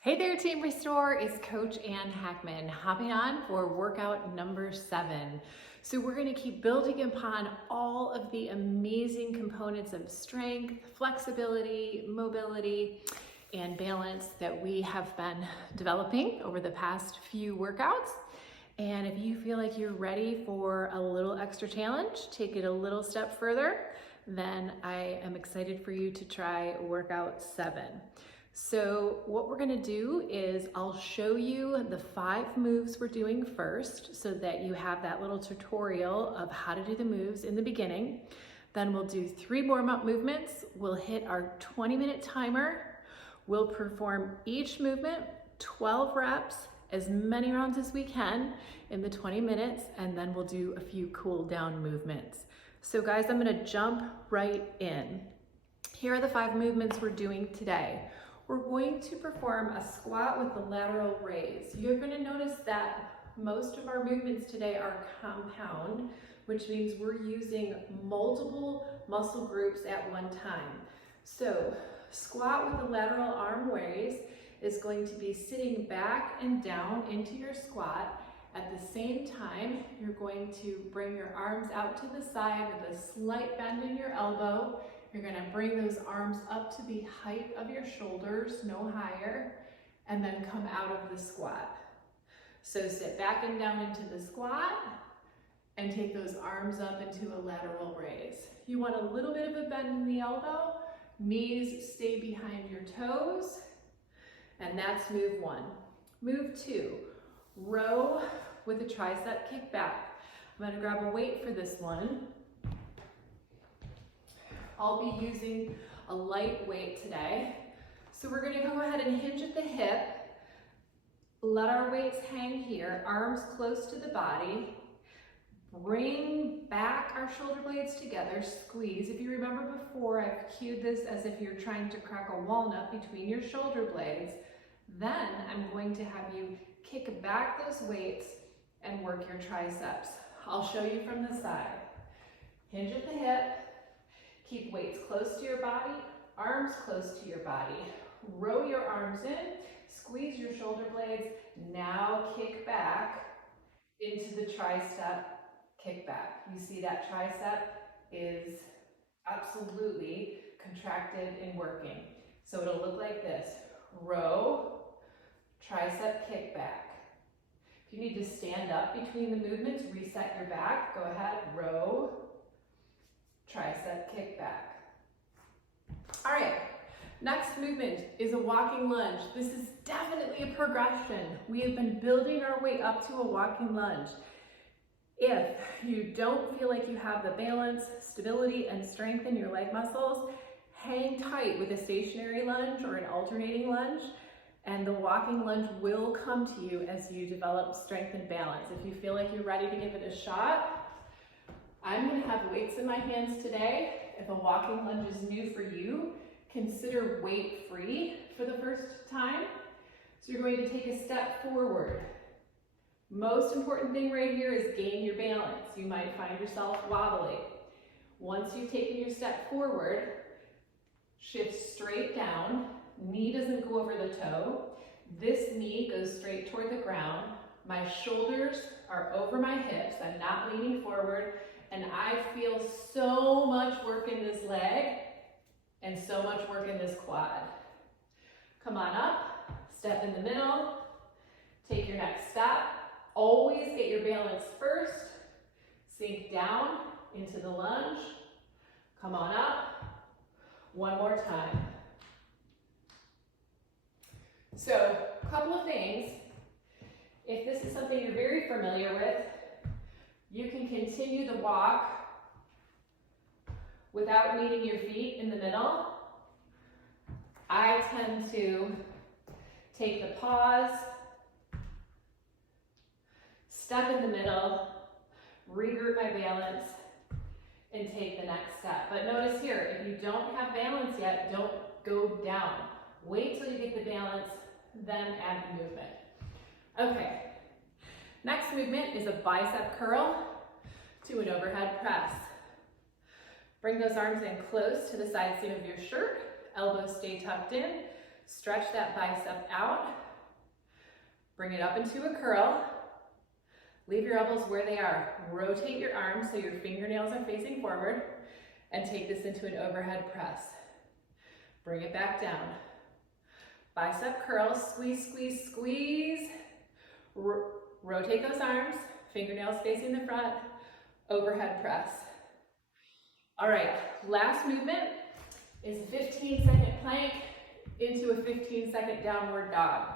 Hey there, Team Restore. It's Coach Ann Hackman hopping on for workout number 7. So we're going to keep building upon all of the amazing components of strength, flexibility, mobility, and balance that we have been developing over the past few workouts. And if you feel like you're ready for a little extra challenge, take it a little step further, then I am excited for you to try workout 7. So what we're gonna do is I'll show you the 5 moves we're doing first so that you have that little tutorial of how to do the moves in the beginning. Then we'll do 3 warm-up movements. We'll hit our 20-minute timer. We'll perform each movement 12 reps, as many rounds as we can in the 20 minutes, and then we'll do a few cool down movements. So guys, I'm gonna jump right in. Here are the 5 movements we're doing today. We're going to perform a squat with a lateral raise. You're going to notice that most of our movements today are compound, which means we're using multiple muscle groups at one time. So squat with a lateral arm raise is going to be sitting back and down into your squat. At the same time, you're going to bring your arms out to the side with a slight bend in your elbow. You're going to bring those arms up to the height of your shoulders, no higher, and then come out of the squat. So sit back and down into the squat and take those arms up into a lateral raise. You want a little bit of a bend in the elbow, knees stay behind your toes, and that's move 1. Move 2, row with a tricep kick back. I'm going to grab a weight for this one. I'll be using a light weight today. So we're gonna go ahead and hinge at the hip, let our weights hang here, arms close to the body, bring back our shoulder blades together, squeeze. If you remember before, I've cued this as if you're trying to crack a walnut between your shoulder blades. Then I'm going to have you kick back those weights and work your triceps. I'll show you from the side. Hinge at the hip. Keep weights close to your body, arms close to your body. Row your arms in, squeeze your shoulder blades. Now kick back into the tricep kick back. You see that tricep is absolutely contracted and working. So it'll look like this. Row, tricep kick back. If you need to stand up between the movements, reset your back, go ahead, row, tricep kick back. All right, next movement is a walking lunge. This is definitely a progression. We have been building our way up to a walking lunge. If you don't feel like you have the balance, stability, and strength in your leg muscles, hang tight with a stationary lunge or an alternating lunge, and the walking lunge will come to you as you develop strength and balance. If you feel like you're ready to give it a shot, I'm going to have weights in my hands today. If a walking lunge is new for you, consider weight-free for the first time. So you're going to take a step forward. Most important thing right here is gain your balance. You might find yourself wobbly. Once you've taken your step forward, shift straight down. Knee doesn't go over the toe. This knee goes straight toward the ground. My shoulders are over my hips. I'm not leaning forward. And I feel so much work in this leg and so much work in this quad. Come on up, step in the middle, take your next step. Always get your balance first. Sink down into the lunge. Come on up. One more time. So, a couple of things. If this is something you're very familiar with, you can continue the walk without meeting your feet in the middle. I tend to take the pause, step in the middle, regroup my balance, and take the next step. But notice here, if you don't have balance yet, don't go down. Wait till you get the balance, then add the movement. Okay. Next movement is a bicep curl to an overhead press. Bring those arms in close to the side seam of your shirt. Elbows stay tucked in. Stretch that bicep out. Bring it up into a curl. Leave your elbows where they are. Rotate your arms so your fingernails are facing forward, and take this into an overhead press. Bring it back down. Bicep curls, squeeze, squeeze, squeeze. Rotate those arms, fingernails facing the front, overhead press. All right, last movement is a 15-second plank into a 15-second downward dog.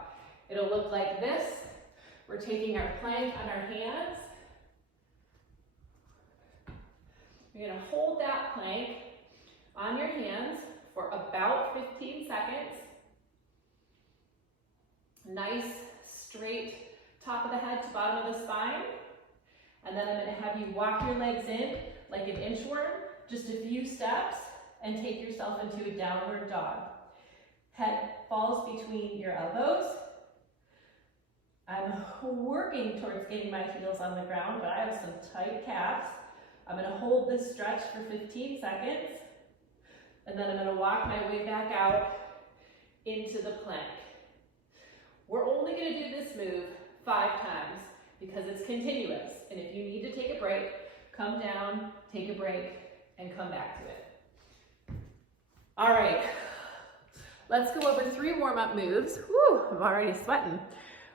It'll look like this. We're taking our plank on our hands. You're gonna hold that plank on your hands for about 15 seconds. Nice, straight top of the head to bottom of the spine. And then I'm gonna have you walk your legs in like an inchworm, just a few steps, and take yourself into a downward dog. Head falls between your elbows. I'm working towards getting my heels on the ground, but I have some tight calves. I'm gonna hold this stretch for 15 seconds, and then I'm gonna walk my way back out into the plank. We're only gonna do this move 5 times because it's continuous, and if you need to take a break, come down, take a break, and come back to it. All right, let's go over 3 warm-up moves. Whew, I'm already sweating.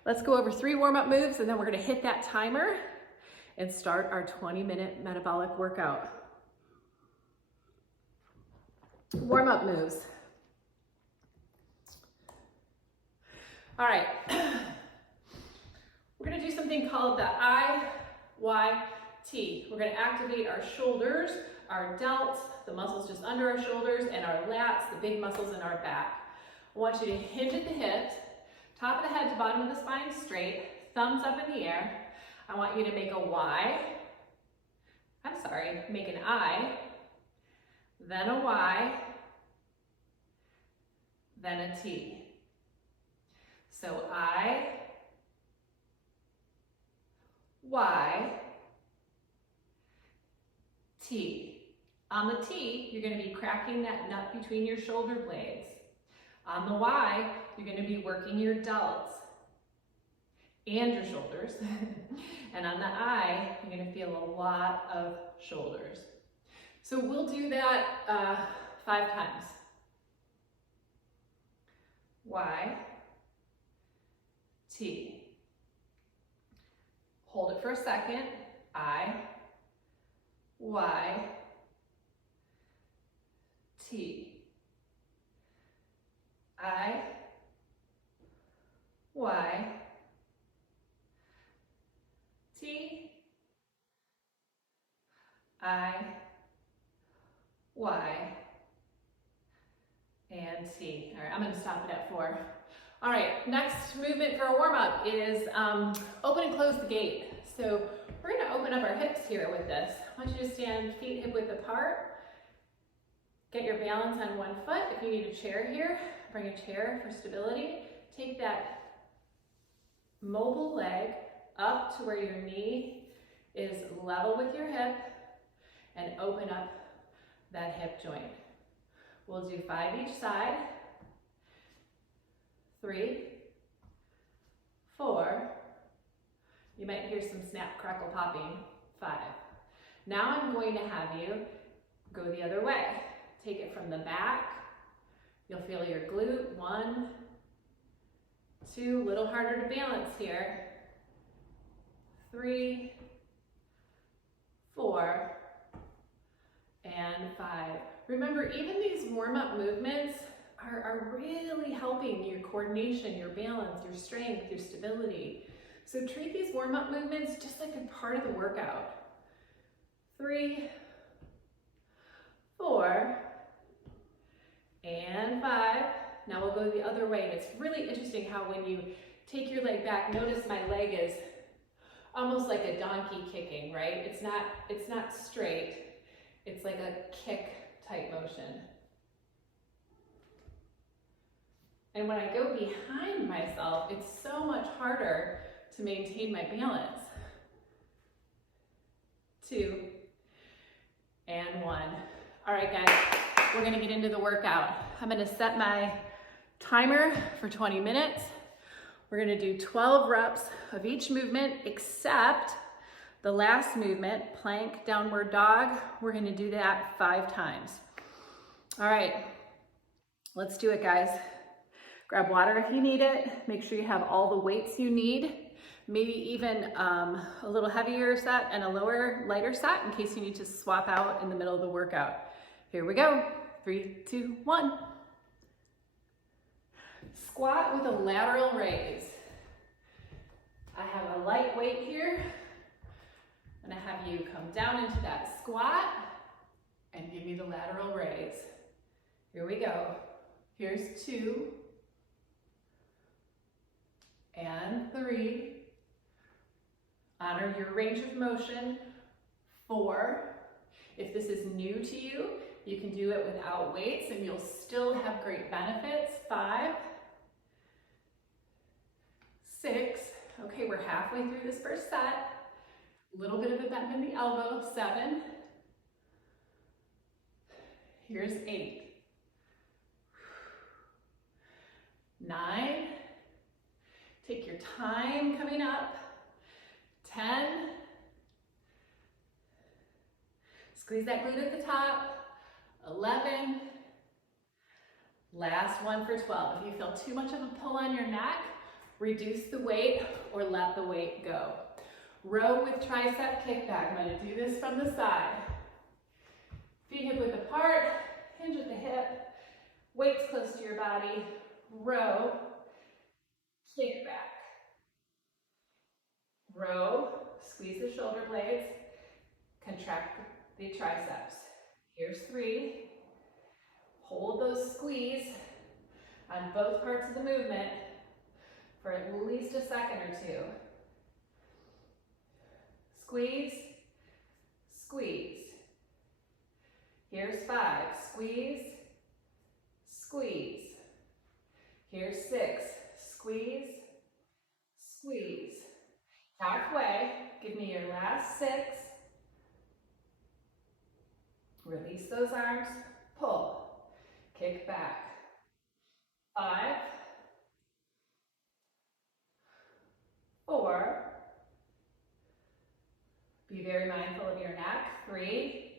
Let's go over 3 warm-up moves, and then we're gonna hit that timer and start our 20-minute metabolic workout. Warm-up moves. All right, we're gonna do something called the IYT. We're gonna activate our shoulders, our delts, the muscles just under our shoulders, and our lats, the big muscles in our back. I want you to hinge at the hips, top of the head to bottom of the spine straight, thumbs up in the air. I want you to make a Y, make an I, then a Y, then a T. So I, Y, T. On the T, you're going to be cracking that nut between your shoulder blades. On the Y, you're going to be working your delts and your shoulders. And on the I, you're going to feel a lot of shoulders. So we'll do that 5 times. Y, T. Hold it for a second. I, Y, T. I, Y, T, I, Y, and T. All right, I'm going to stop it at 4. All right, next movement for a warm-up is open and close the gate. So we're going to open up our hips here with this. I want you to stand feet hip width apart. Get your balance on one foot. If you need a chair here, bring a chair for stability. Take that mobile leg up to where your knee is level with your hip and open up that hip joint. We'll do 5 each side. 3, 4. You might hear some snap, crackle, popping. 5. Now I'm going to have you go the other way. Take it from the back. You'll feel your glute. 1, 2, a little harder to balance here. 3, 4, and 5. Remember, even these warm-up movements are really helping your coordination, your balance, your strength, your stability. So treat these warm-up movements just like a part of the workout. 3, 4, and 5. Now we'll go the other way. And it's really interesting how when you take your leg back, notice my leg is almost like a donkey kicking, right? It's not straight. It's like a kick type motion. And when I go behind myself, it's so much harder to maintain my balance. 2, and 1. All right, guys, we're gonna get into the workout. I'm gonna set my Timer for 20 minutes. We're gonna do 12 reps of each movement except the last movement, plank, downward dog. We're gonna do that 5 times. All right, let's do it, guys. Grab water if you need it. Make sure you have all the weights you need. Maybe even a little heavier set and a lighter set in case you need to swap out in the middle of the workout. Here we go. 3, 2, 1. Squat with a lateral raise. I have a light weight here. I'm gonna have you come down into that squat and give me the lateral raise. Here we go. Here's 2 and 3. Honor your range of motion. 4. If this is new to you, you can do it without weights and you'll still have great benefits. 5, 6. Okay, we're halfway through this first set. A little bit of a bend in the elbow. 7. Here's 8. 9. Take your time coming up. 10. Squeeze that glute at the top. 11. Last one for 12. If you feel too much of a pull on your neck, reduce the weight or let the weight go. Row with tricep kickback. I'm going to do this from the side. Feet hip width apart, hinge at the hip, weights close to your body, row, kick back. Row, squeeze the shoulder blades, contract the triceps. Here's 3. Hold those squeeze on both parts of the movement for at least a second or 2. Squeeze, squeeze. Here's 5. Squeeze, squeeze. Here's 6. Squeeze, squeeze. Halfway, give me your last 6. Release those arms, pull, kick back. 5, 4. Be very mindful of your neck. 3.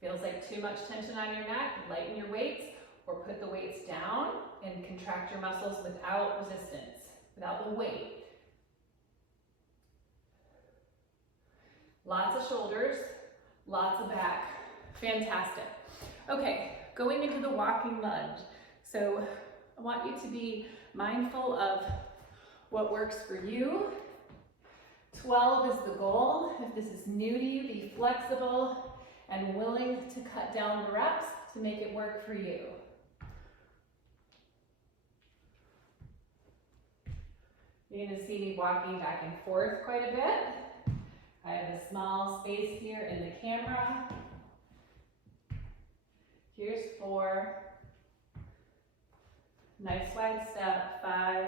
Feels like too much tension on your neck, lighten your weights or put the weights down and contract your muscles without resistance, without the weight. Lots of shoulders, lots of back. Fantastic. Okay, going into the walking lunge. So I want you to be mindful of what works for you. 12 is the goal. If this is new to you, be flexible and willing to cut down the reps to make it work for you. You're going to see me walking back and forth quite a bit. I have a small space here in the camera. Here's 4. Nice wide step. 5,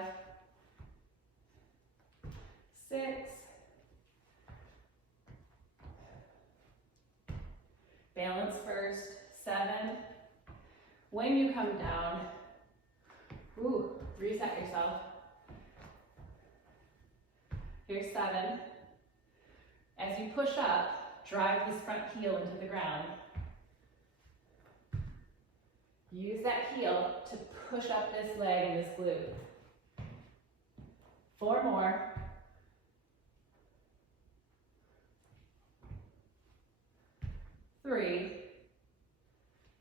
6. Balance first. 7. When you come down, reset yourself. Here's 7. As you push up, drive this front heel into the ground. Use that heel to push up this leg and this glute. 4 more. 3.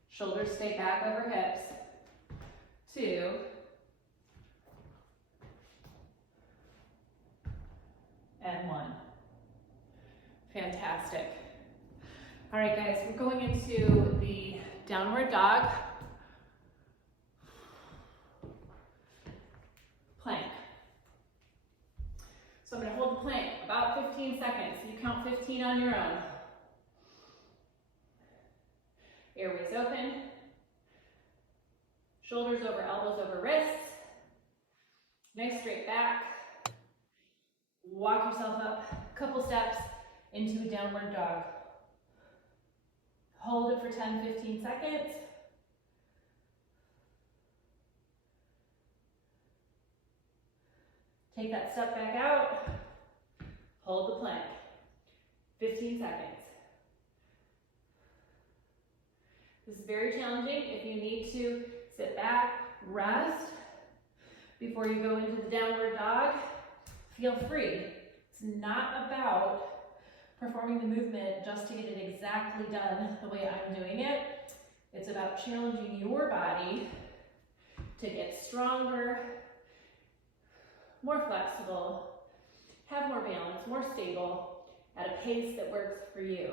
Shoulders stay back over hips. 2. And 1. Fantastic. All right, guys, we're going into the downward dog. Plank. So I'm going to hold the plank about 15 seconds. You count 15 on your own. Airways open. Shoulders over elbows over wrists. Nice straight back. Walk yourself up a couple steps into a downward dog. Hold it for 10-15 seconds. Take that step back out. Hold the plank. 15 seconds. This is very challenging. If you need to sit back, rest before you go into the downward dog, feel free. It's not about performing the movement just to get it exactly done the way I'm doing it. It's about challenging your body to get stronger, more flexible, have more balance, more stable, at a pace that works for you.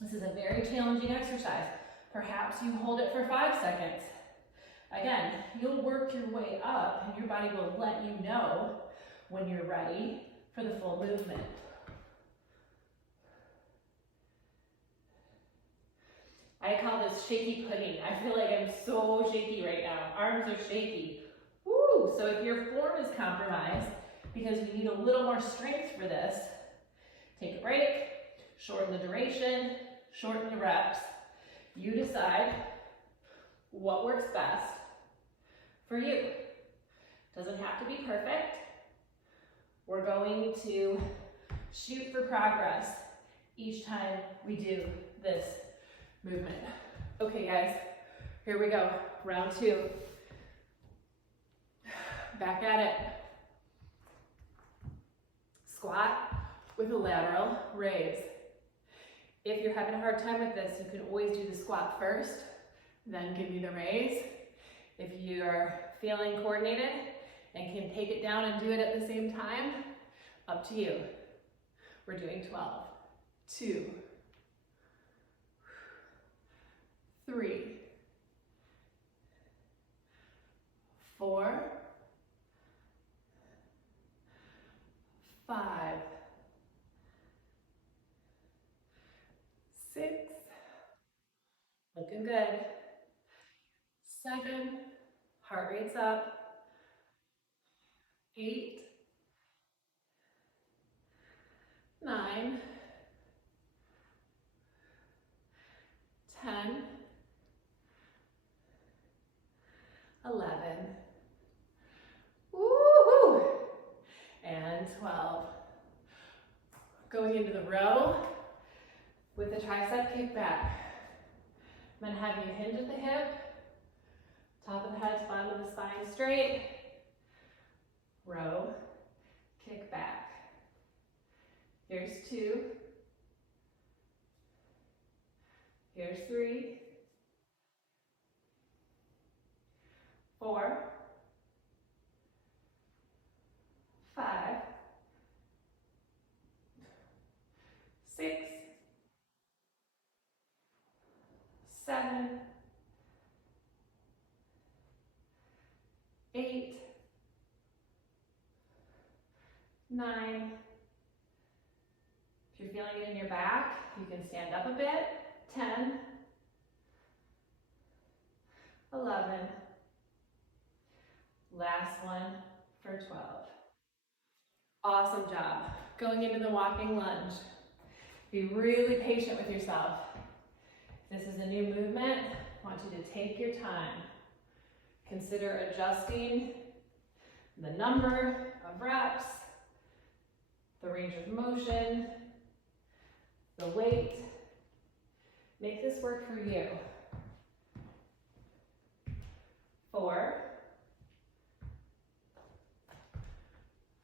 This is a very challenging exercise. Perhaps you hold it for 5 seconds. Again, you'll work your way up and your body will let you know when you're ready for the full movement. I call this shaky pudding. I feel like I'm so shaky right now. Arms are shaky. Woo! So if your form is compromised, because we need a little more strength for this, take a break, shorten the duration, shorten the reps. You decide what works best for you. Doesn't have to be perfect. We're going to shoot for progress each time we do this movement. Okay guys, here we go. Round 2. Back at it. Squat with a lateral raise. If you're having a hard time with this, you can always do the squat first, then give me the raise. If you're feeling coordinated and can take it down and do it at the same time, up to you. We're doing 12. 2, 3, 4, 5, 6, looking good. 7, heart rate's up. 8, 9, 10, 11, woohoo, and 12. Going into the row with the tricep kick back. I'm gonna have you hinge at the hip, top of the head, bottom of the spine straight, row, kick back. Here's 2, here's 3, 4, 5, 6, 7, 8, 9. If you're feeling it in your back, you can stand up a bit. 10, 11, last one for 12. Awesome job. Going into the walking lunge. Be really patient with yourself. If this is a new movement, I want you to take your time. Consider adjusting the number of reps, the range of motion, the weight. Make this work for you. 4,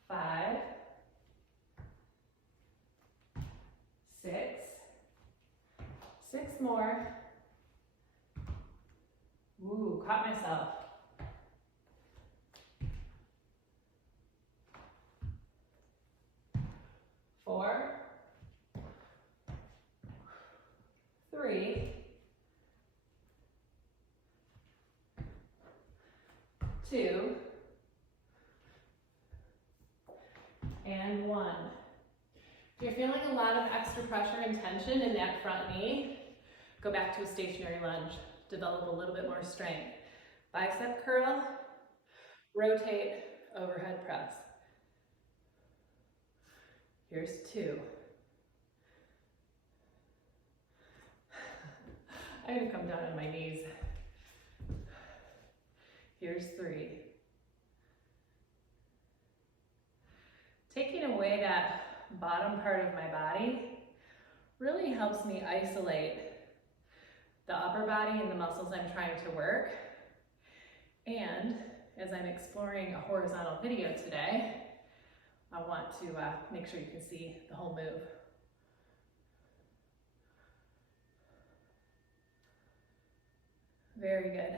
5, 6, 6 more. Ooh, caught myself. 4, 3, 2, and 1. If you're feeling a lot of extra pressure and tension in that front knee, go back to a stationary lunge. Develop a little bit more strength. Bicep curl, rotate, overhead press. Here's 2. I'm gonna come down on my knees. Here's 3. away that bottom part of my body really helps me isolate the upper body and the muscles I'm trying to work. And as I'm exploring a horizontal video today, I want to make sure you can see the whole move. Very good.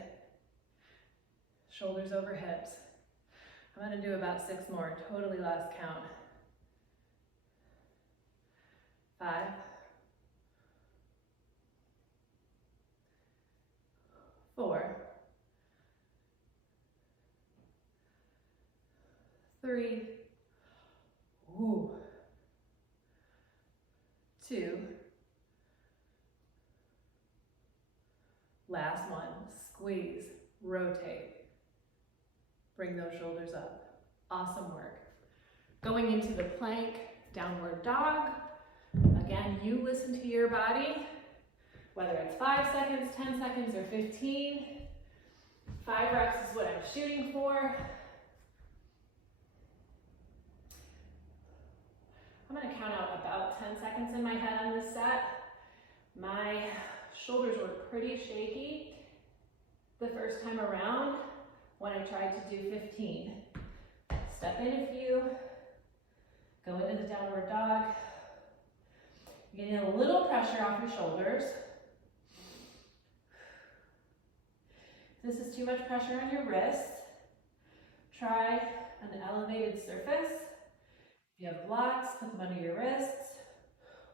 Shoulders over hips. I'm going to do about 6 more, totally lost count. 5, 4, 3, 2, last one, squeeze, rotate, bring those shoulders up. Awesome work. Going into the plank, downward dog. Again, you listen to your body, whether it's 5 seconds, 10 seconds, or 15. 5 reps is what I'm shooting for. I'm gonna count out about 10 seconds in my head on this set. My shoulders were pretty shaky the first time around when I tried to do 15. Step in a few, go into the downward dog. You're getting a little pressure off your shoulders. If this is too much pressure on your wrists, try an elevated surface. If you have blocks, put them under your wrists,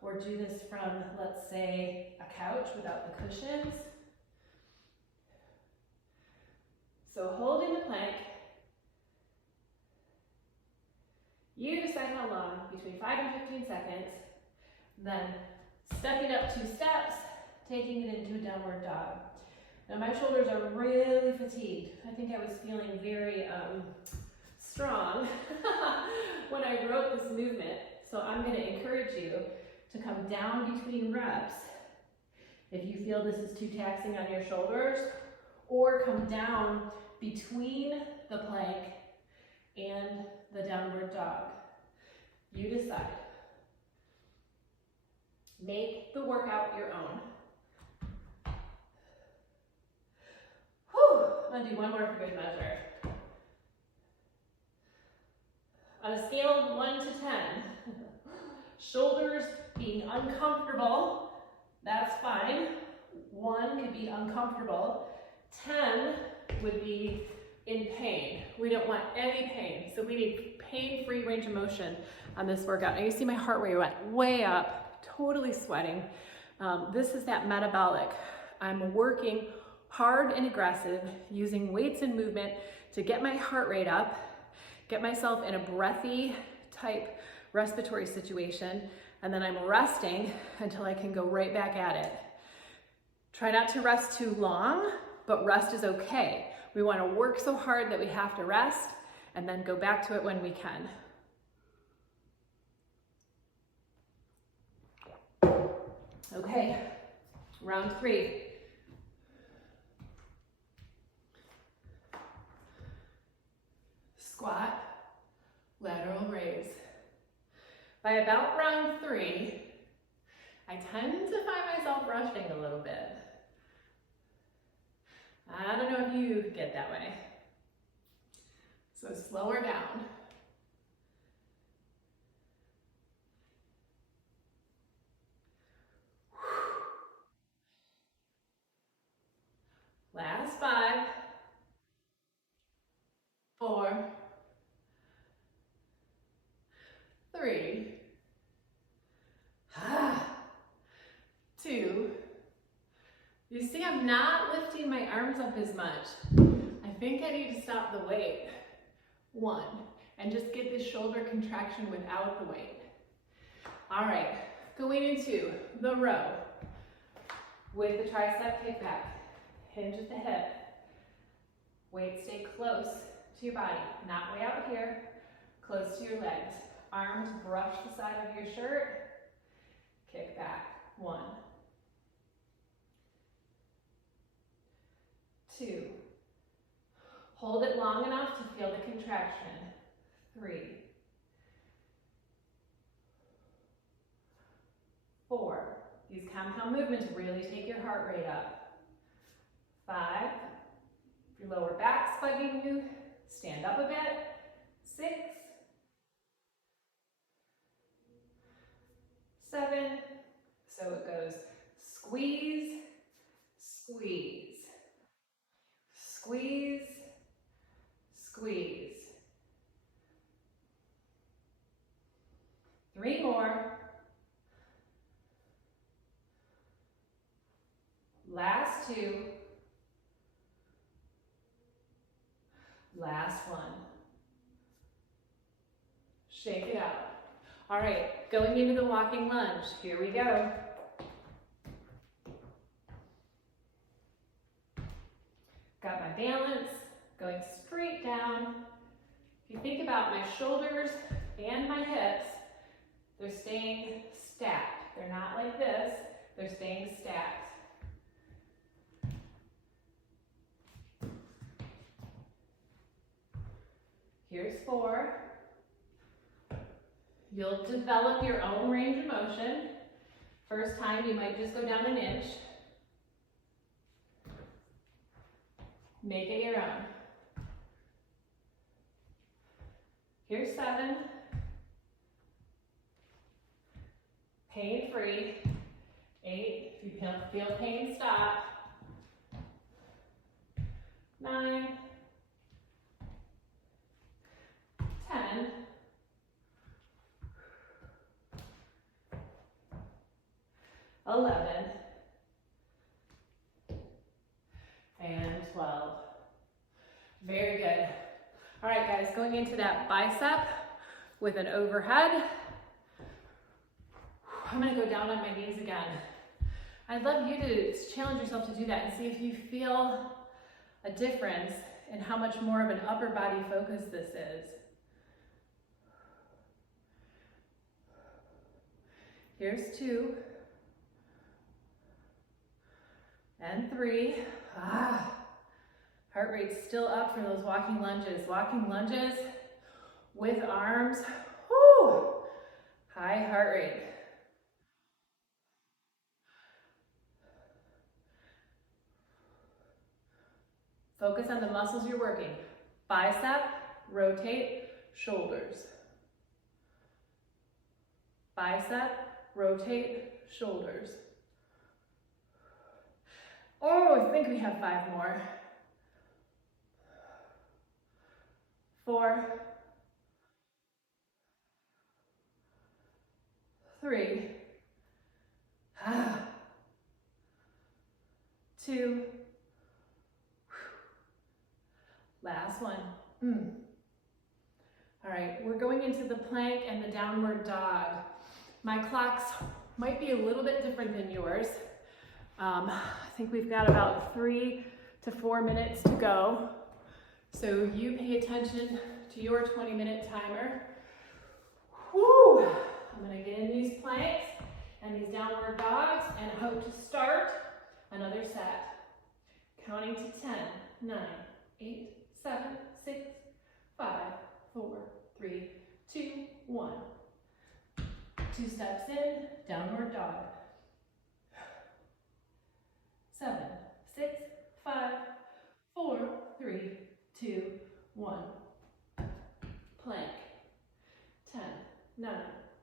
or do this from, let's say, a couch without the cushions. So holding the plank, you decide how long, between 5 and 15 seconds, then stepping up 2 steps, taking it into a downward dog. Now my shoulders are really fatigued. I think I was feeling very strong when I wrote this movement. So I'm going to encourage you to come down between reps if you feel this is too taxing on your shoulders, or come down between the plank and the downward dog. You decide. Make the workout your own. Whew, I'm gonna do one more for good measure. On a scale of 1 to 10, shoulders being uncomfortable, that's fine. 1 could be uncomfortable. 10 would be in pain. We don't want any pain, so we need pain-free range of motion on this workout. And you see my heart rate went way up, totally sweating. This is that metabolic. I'm working hard and aggressive, using weights and movement to get my heart rate up, get myself in a breathy type respiratory situation, and then I'm resting until I can go right back at it. Try not to rest too long, but rest is okay. We want to work so hard that we have to rest and then go back to it when we can. Okay, round 3. Squat, lateral raise. By about round 3, I tend to find myself rushing a little bit. I don't know if you get that way. So slow her down. Last 5, 4, 3, 2. You see, I'm not lifting my arms up as much. I think I need to stop the weight. 1, and just get this shoulder contraction without the weight. All right, going into the row with the tricep kickback. Hinge at the hip. Weight stay close to your body, not way out here, close to your legs. Arms brush the side of your shirt. Kick back. 1, 2. Hold it long enough to feel the contraction. 3, compound movements really take your heart rate up. 5, if your lower back's bugging you, stand up a bit. 6, 7, so it goes squeeze, squeeze, squeeze, squeeze. 3 more. Last 2. Last 1. Shake it out. All right, going into the walking lunge. Here we go. Got my balance, going straight down. If you think about my shoulders and my hips, they're staying stacked. They're not like this, they're staying stacked. Here's 4. You'll develop your own range of motion. First time, you might just go down an inch. Make it your own. Here's 7. Pain-free. 8, if you feel pain, stop. 9, 10, 11, and 12. Very good. All right, guys, going into that bicep with an overhead. I'm gonna go down on my knees again. I'd love you to challenge yourself to do that and see if you feel a difference in how much more of an upper body focus this is. Here's 2. And 3. Heart rate's still up for those walking lunges. Walking lunges with arms. Whoo! High heart rate. Focus on the muscles you're working. Bicep, rotate, shoulders. Bicep, rotate, shoulders. Oh, I think we have 5 more. 4, 3, 2, last 1. All right, we're going into the plank and the downward dog. My clocks might be a little bit different than yours. I think we've got about 3 to 4 minutes to go. So you pay attention to your 20-minute timer. Whew. I'm gonna get in these planks and these downward dogs and hope to start another set. Counting to 10, 9, 8, 7, 6, 5, 4, 3, 2, 1. 2 steps in, downward dog. 7, 6, 5, 4, 3, 2, 1. Plank. 10, 9,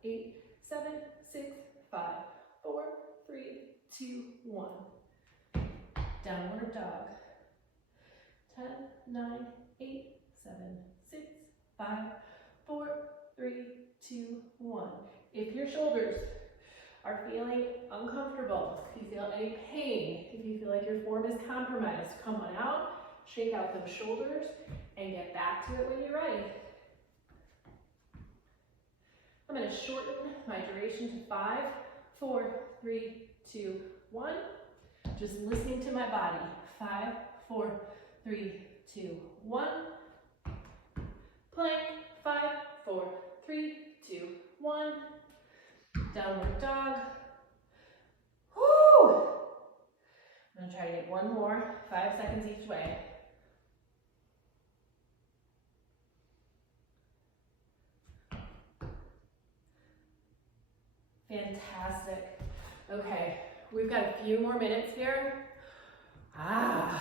8, 7, 6, 5, 4, 3, 2, 1. Downward dog. 10, 9, 8, 7, 6, 5, 4, 3, 2, 1. If your shoulders are feeling uncomfortable, if you feel any pain, if you feel like your form is compromised, come on out, shake out those shoulders, and get back to it when you're ready. I'm going to shorten my duration to 5, 4, 3, 2, 1. Just listening to my body. 5, 4, 3, 2, 1. Plank. 5, 4, 3, 2, 1. Downward dog. Woo! I'm going to try to get one more. 5 seconds each way. Fantastic. Okay, we've got a few more minutes here. I'm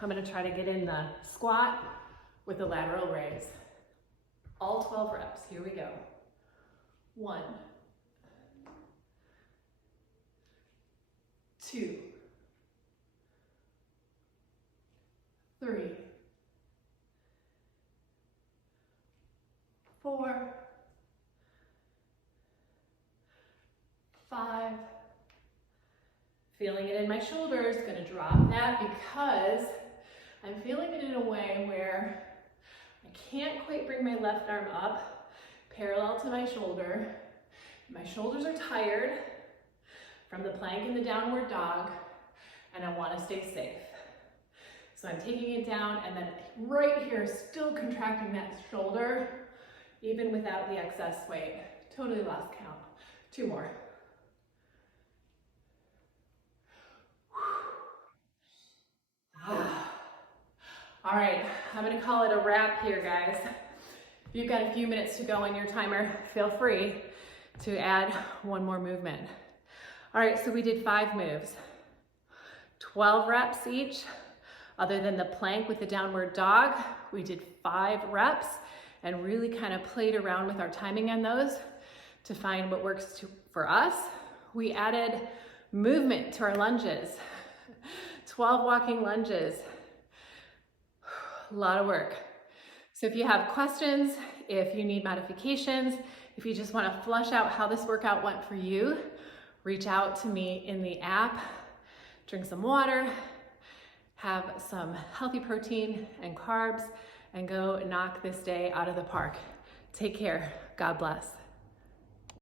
gonna try to get in the squat with a lateral raise. All 12 reps, here we go. 1, 2, 3, 4, 5. Feeling it in my shoulders, gonna drop that because I'm feeling it in a way where I can't quite bring my left arm up parallel to my shoulder. My shoulders are tired from the plank and the downward dog, and I wanna stay safe. So I'm taking it down and then right here, still contracting that shoulder, even without the excess weight. Totally lost count. 2 more. All right, I'm gonna call it a wrap here, guys. If you've got a few minutes to go on your timer, feel free to add one more movement. All right, so we did 5 moves, 12 reps each. Other than the plank with the downward dog, we did 5 reps and really kind of played around with our timing on those to find what works for us. We added movement to our lunges, 12 walking lunges. A lot of work. So if you have questions, if you need modifications, if you just want to flush out how this workout went for you, reach out to me in the app, drink some water, have some healthy protein and carbs, and go knock this day out of the park. Take care. God bless.